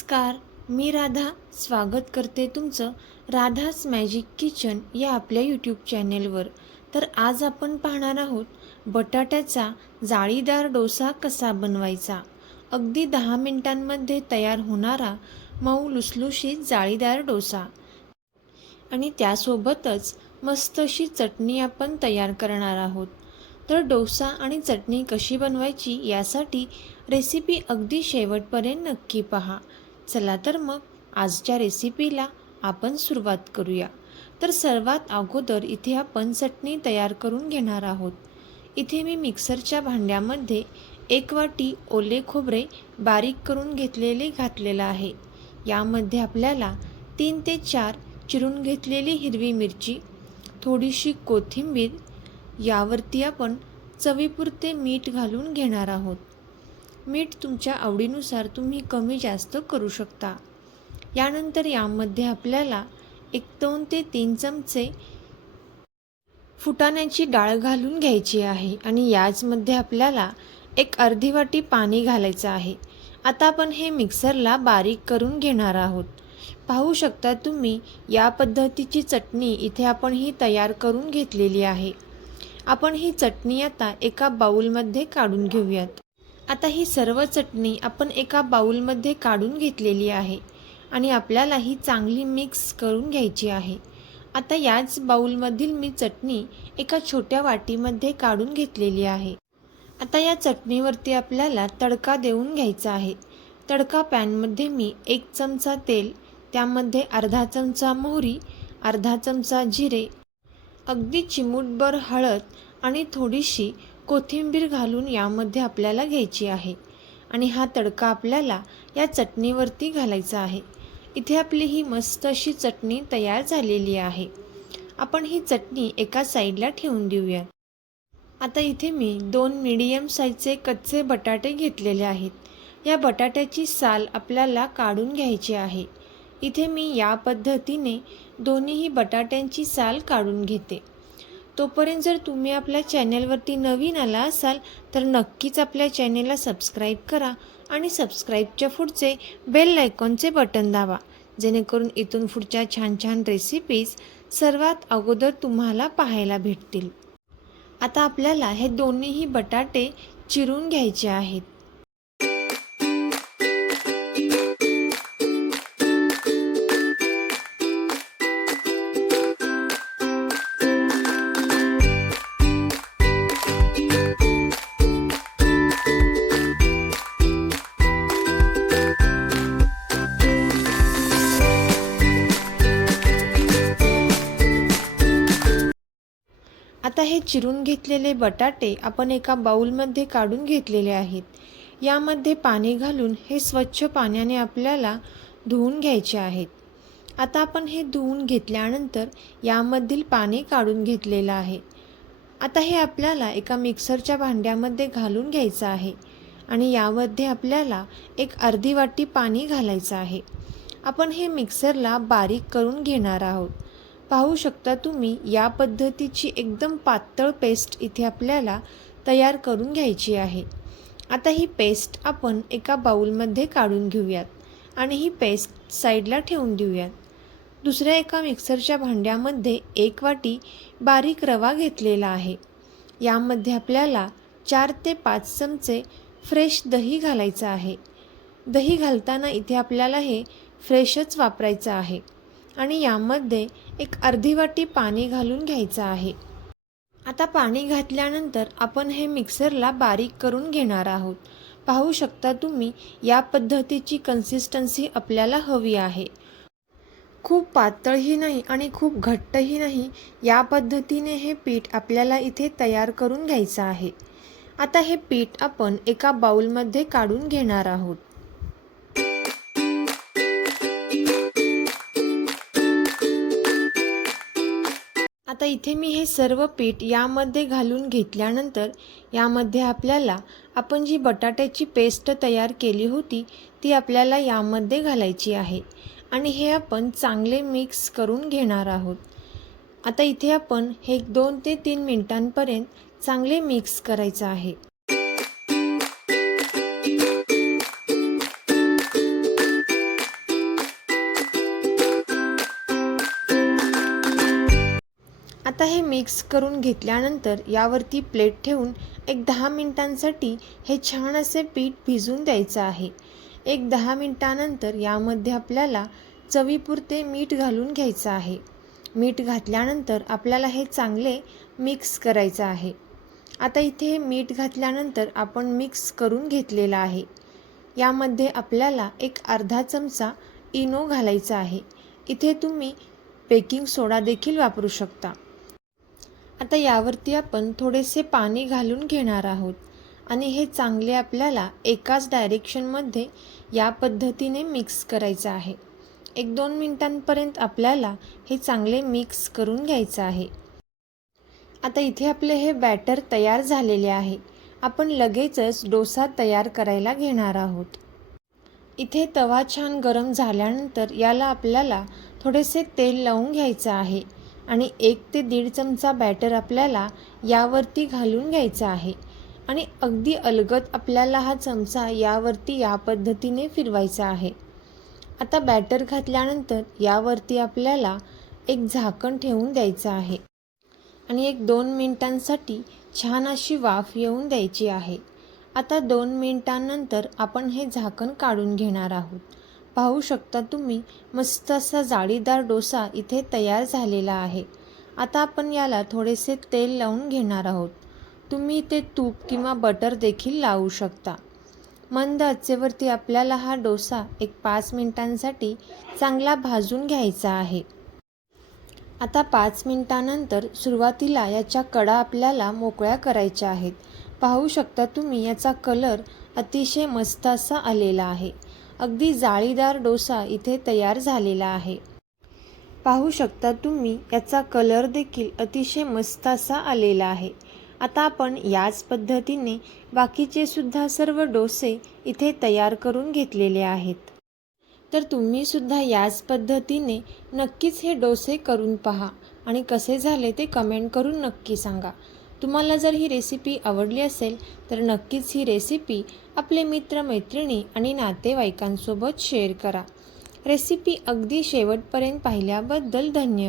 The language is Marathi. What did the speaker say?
नमस्कार मी राधा. स्वागत करते तुमचं राधास मॅजिक किचन या आपल्या यूट्यूब चॅनेलवर. तर आज आपण पाहणार आहोत बटाट्याचा जाळीदार डोसा कसा बनवायचा? अगदी दहा मिनिटांमध्ये तयार होणारा मऊ लुसलुशीत जाळीदार डोसा. आणि त्यासोबतच मस्त अशी चटणी आपण तयार करणार आहोत. तर डोसा आणि चटणी कशी बनवायची यासाठी रेसिपी अगदी शेवटपर्यंत नक्की पहा. चला तर मग आजच्या रेसिपीला आपण सुरुवात करूया. तर सर्वात अगोदर इथे आपण चटणी तयार करून घेणार आहोत. इथे मी मिक्सरच्या भांड्यामध्ये एक वाटी ओले खोबरे बारीक करून घेतलेले घातलेलं आहे. यामध्ये आपल्याला तीन ते चार चिरून घेतलेली हिरवी मिरची थोडीशी कोथिंबीर यावरती आपण चवीपुरते मीठ घालून घेणार आहोत. मीठ तुमच्या आवडीनुसार तुम्ही कमी जास्त करू शकता. यानंतर यामध्ये आपल्याला एक दोन ते तीन चमचे फुटाण्याची डाळ घालून घ्यायची आहे आणि याचमध्ये आपल्याला एक अर्धी वाटी पाणी घालायचं आहे. आता आपण हे मिक्सरला बारीक करून घेणार आहोत. पाहू शकता तुम्ही या पद्धतीची चटणी इथे आपण ही तयार करून घेतलेली आहे. आपण ही चटणी आता एका बाऊलमध्ये काढून घेऊयात. आता ही सर्व चटणी आपण एका बाऊलमध्ये काढून घेतलेली आहे आणि आपल्याला ही चांगली मिक्स करून घ्यायची आहे. आता याच बाऊलमधील मी चटणी एका छोट्या वाटीमध्ये काढून घेतलेली आहे. आता या चटणीवरती आपल्याला तडका देऊन घ्यायचा आहे. तडका पॅनमध्ये मी एक चमचा तेल त्यामध्ये अर्धा चमचा मोहरी अर्धा चमचा जिरे अगदी चिमूटभर हळद आणि थोडीशी कोथिंबीर घालून यामध्ये आपल्याला घ्यायची आहे. आणि हा तडका आपल्याला या चटणीवरती घालायचा आहे. इथे आपली ही मस्त अशी चटणी तयार झालेली आहे. आपण ही चटणी एका साईडला ठेवून देऊया. आता इथे मी दोन मीडियम साईजचे कच्चे बटाटे घेतलेले आहेत. या बटाट्याची साल आपल्याला काढून घ्यायची आहे. इथे मी या पद्धतीने दोन्हीही बटाट्यांची साल काढून घेते. तोपर्यंत जर तुम्ही आपल्या चॅनलवरती नवीन आला असाल तर नक्कीच आपल्या चॅनेलला सबस्क्राईब करा आणि सबस्क्राईबच्या पुढचे बेल आयकॉनचे बटन दाबा जेणेकरून इथून पुढच्या छान छान रेसिपीज सर्वात अगोदर तुम्हाला पाहायला भेटतील. आता आपल्याला हे दोन्हीही बटाटे चिरून घ्यायचे आहेत. चिरून घेतलेले बटाटे आपण एका बाऊलमध्ये काढून घेतलेले आहेत. यामध्ये पाणी घालून हे स्वच्छ पाण्याने आपल्याला धुवून घ्यायचे आहेत. आता आपण हे धुवून घेतल्यानंतर यामधील पाणी काढून घेतलेलं आहे. आता हे आपल्याला एका मिक्सरच्या भांड्यामध्ये घालून घ्यायचं आहे आणि यामध्ये आपल्याला एक अर्धी वाटी पाणी घालायचं आहे. आपण हे मिक्सरला बारीक करून घेणार आहोत. पाहू शकता तुम्ही या पद्धतीची एकदम पातळ पेस्ट इथे आपल्याला तयार करून घ्यायची आहे. आता ही पेस्ट आपण एका बाऊलमध्ये काढून घेऊयात आणि ही पेस्ट साईडला ठेवून देऊयात. दुसऱ्या एका मिक्सरच्या भांड्यामध्ये एक वाटी बारीक रवा घेतलेला आहे. यामध्ये आपल्याला चार ते पाच चमचे फ्रेश दही घालायचं आहे. दही घालताना इथे आपल्याला हे फ्रेशच वापरायचं आहे. आणि यामध्ये एक अर्धी वाटी पाणी घालून घ्यायचं आहे. आता पाणी घातल्यानंतर आपण हे मिक्सरला बारीक करून घेणार आहोत. पाहू शकता तुम्ही या पद्धतीची कन्सिस्टन्सी आपल्याला हवी आहे. खूप पातळही नाही आणि खूप घट्टही नाही या पद्धतीने हे पीठ आपल्याला इथे तयार करून घ्यायचं आहे. आता हे पीठ आपण एका बाऊलमध्ये काढून घेणार आहोत. आता इथे मी हे सर्व पीठ यामध्ये घालून घेतल्यानंतर यामध्ये आपल्याला आपण जी बटाट्याची पेस्ट तयार केली होती ती आपल्याला यामध्ये घालायची आहे. आणि हे आपण चांगले मिक्स करून घेणार आहोत. आता इथे आपण हे दोन ते तीन मिनटांपर्यंत चांगले मिक्स करायचं आहे. आता हे मिक्स करून घेतल्यानंतर यावरती प्लेट ठेवून एक दहा मिनटांसाठी हे छान असे पीठ भिजून द्यायचं आहे. एक दहा मिनटानंतर यामध्ये आपल्याला चवीपुरते मीठ घालून घ्यायचं आहे. मीठ घातल्यानंतर आपल्याला हे चांगले मिक्स करायचं आहे. आता इथे हे मीठ घातल्यानंतर आपण मिक्स करून घेतलेलं आहे. यामध्ये आपल्याला एक अर्धा चमचा इनो घालायचा आहे. इथे तुम्ही बेकिंग सोडा देखील वापरू शकता. आता यावरती आपण थोडेसे पाणी घालून घेणार आहोत. आणि हे चांगले आपल्याला एकाच डायरेक्शनमध्ये या पद्धतीने मिक्स करायचं आहे. एक दोन मिनटांपर्यंत आपल्याला हे चांगले मिक्स करून घ्यायचं आहे. आता इथे आपले हे बॅटर तयार झालेले आहे. आपण लगेचच डोसा तयार करायला घेणार आहोत. इथे तवा छान गरम झाल्यानंतर याला आपल्याला थोडेसे तेल लावून घ्यायचं आहे. आणि एक ते दीड चमचा बॅटर आपल्याला यावरती घालून घ्यायचा आहे. आणि अगदी अलगद आपल्याला हा चमचा यावरती या पद्धतीने फिरवायचा आहे. आता बॅटर घातल्यानंतर यावरती आपल्याला एक झाकण ठेवून द्यायचं आहे. आणि एक दोन मिनिटांसाठी छान अशी वाफ येऊन द्यायची आहे. आता दोन मिनिटांनंतर आपण हे झाकण काढून घेणार आहोत. पाहू शकता तुम्ही मस्त असा जाळीदार डोसा इथे तयार झालेला आहे. आता आपण याला थोडेसे तेल लावून घेणार आहोत. तुम्ही ते तूप किंवा बटर देखील लावू शकता. मंद आचेवरती आपल्याला हा डोसा एक पाच मिनिटांसाठी चांगला भाजून घ्यायचा आहे. आता पाच मिनिटानंतर सुरुवातीला याच्या कडा आपल्याला मोकळ्या करायच्या आहेत. पाहू शकता तुम्ही याचा कलर अतिशय मस्त असा आलेला आहे. अगदी जाळीदार डोसा इथे तयार झालेला आहे. पाहू शकता तुम्ही याचा कलर देखील अतिशय मस्त असा आलेला आहे. आता आपण याच पद्धतीने बाकीचे सुद्धा सर्व डोसे इथे तयार करून घेतलेले आहेत. तर तुम्ही सुद्धा याच पद्धतीने नक्कीच हे डोसे करून पहा आणि कसे झाले ते कमेंट करून नक्की सांगा. तुम्हाला जर ही रेसिपी आवडली असेल तर नक्कीच ही रेसिपी आपले मित्र मैत्रिणी आणि नातेवाईकांसोबत शेअर करा. रेसिपी अगदी शेवटपर्यंत पाहिल्याबद्दल धन्यवाद.